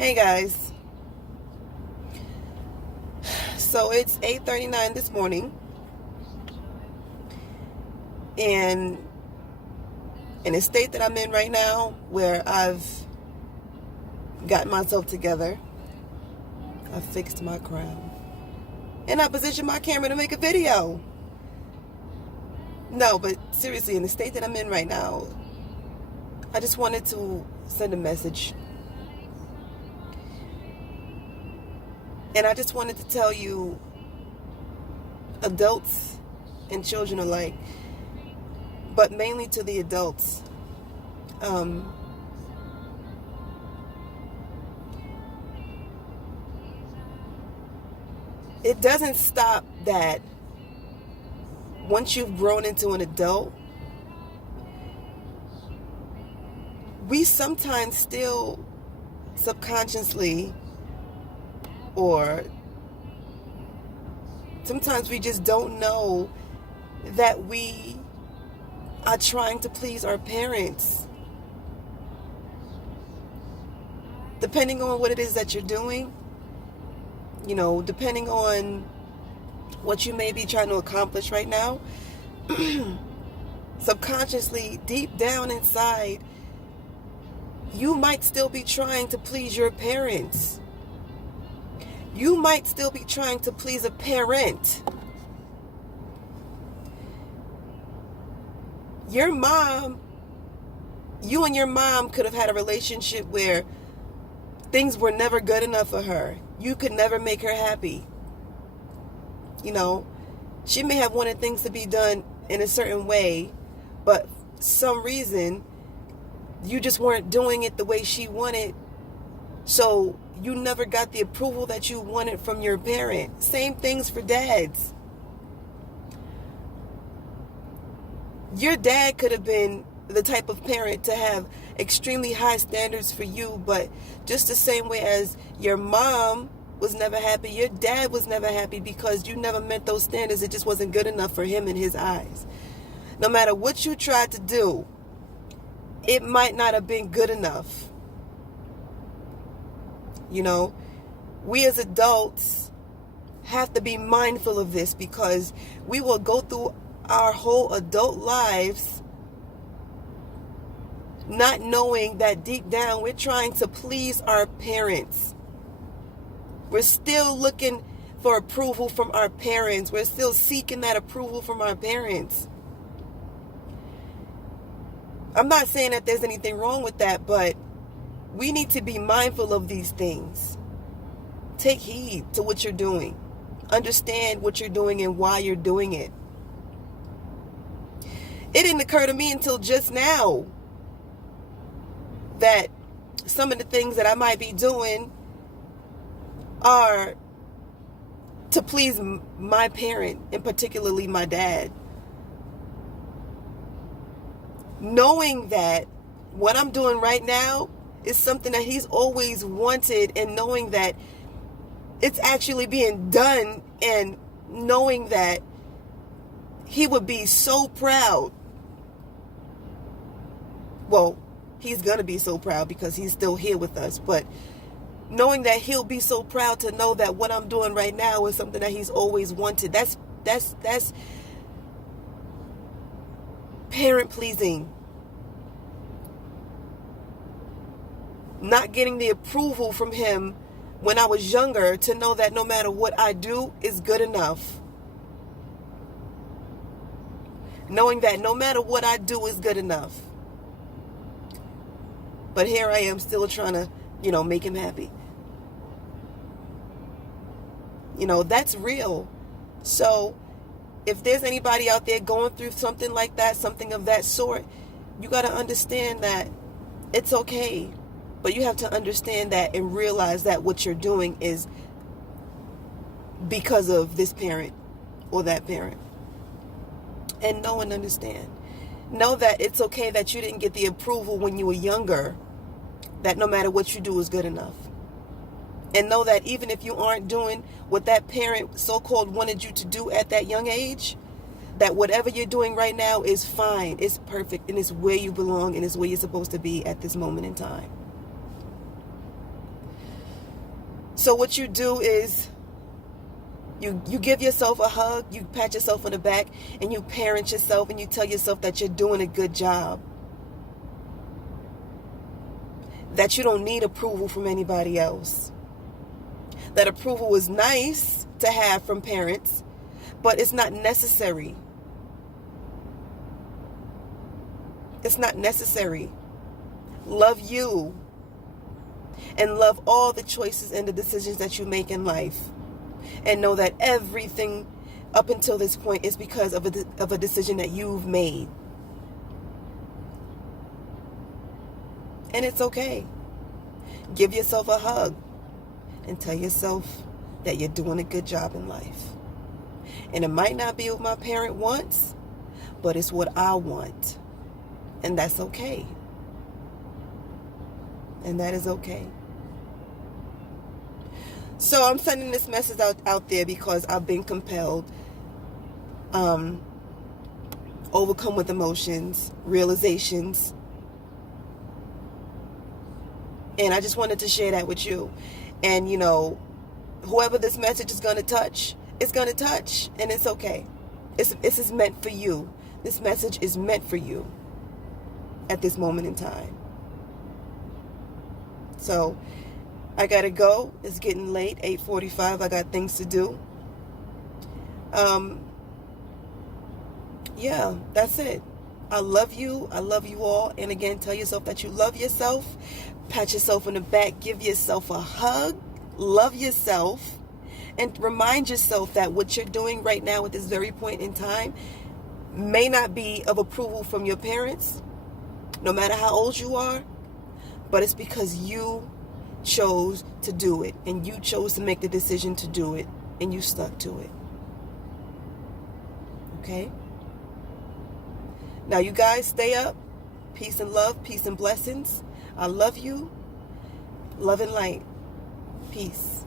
Hey guys, so it's 8:39 this morning, and in a state that I'm in right now where I've gotten myself together, I fixed my crown, and I positioned my camera to make a video. No, but seriously, in the state that I'm in right now, I just wanted to send a message. And I just wanted to tell you, adults and children alike, but mainly to the adults, it doesn't stop that once you've grown into an adult, we sometimes still subconsciously, or sometimes we just don't know that we are trying to please our parents. Depending on what it is that you're doing, depending on what you may be trying to accomplish right now, subconsciously, deep down inside, you might still be trying to please your parents. You might still be trying to please a parent. You and your mom could have had a relationship where things were never good enough for her. You could never make her happy. She may have wanted things to be done in a certain way, but for some reason, you just weren't doing it the way she wanted. So you never got the approval that you wanted from your parent. Same things for dads. Your dad could have been the type of parent to have extremely high standards for you, but just the same way as your mom was never happy, your dad was never happy because you never met those standards. It just wasn't good enough for him in his eyes. No matter what you tried to do, it might not have been good enough. We as adults have to be mindful of this, because we will go through our whole adult lives not knowing that deep down we're trying to please our parents. We're still looking for approval from our parents. We're still seeking that approval from our parents. I'm not saying that there's anything wrong with that, but we need to be mindful of these things. Take heed to what you're doing. Understand what you're doing and why you're doing it. It didn't occur to me until just now that some of the things that I might be doing are to please my parent, and particularly my dad. Knowing that what I'm doing right now is something that he's always wanted, and knowing that it's actually being done, and knowing that he would be so proud. Well, he's going to be so proud because he's still here with us, but knowing that he'll be so proud to know that what I'm doing right now is something that he's always wanted. That's parent pleasing. Not getting the approval from him when I was younger, to know that no matter what I do is good enough. Knowing that no matter what I do is good enough. But here I am still trying to, make him happy. That's real. So if there's anybody out there going through something like that, something of that sort, you got to understand that it's okay. But you have to understand that and realize that what you're doing is because of this parent or that parent. And know and understand. Know that it's okay that you didn't get the approval when you were younger, that no matter what you do is good enough. And know that even if you aren't doing what that parent so-called wanted you to do at that young age, that whatever you're doing right now is fine, it's perfect, and it's where you belong, and it's where you're supposed to be at this moment in time. So what you do is you give yourself a hug, you pat yourself on the back, and you parent yourself, and you tell yourself that you're doing a good job. That you don't need approval from anybody else. That approval is nice to have from parents, but it's not necessary. It's not necessary. Love you. And love all the choices and the decisions that you make in life. And know that everything up until this point is because of a decision that you've made. And it's okay. Give yourself a hug and tell yourself that you're doing a good job in life. And it might not be what my parent wants, but it's what I want. And that's okay. And that is okay. So I'm sending this message out there because I've been compelled, overcome with emotions, realizations. And I just wanted to share that with you. And, you know, whoever this message is going to touch, it's going to touch. And it's okay. This is meant for you. This message is meant for you at this moment in time. So I got to go. It's getting late, 8:45. I got things to do. Yeah, that's it. I love you. I love you all. And again, tell yourself that you love yourself. Pat yourself on the back. Give yourself a hug. Love yourself. And remind yourself that what you're doing right now at this very point in time may not be of approval from your parents, no matter how old you are. But it's because you chose to do it. And you chose to make the decision to do it. And you stuck to it. Okay? Now you guys stay up. Peace and love. Peace and blessings. I love you. Love and light. Peace.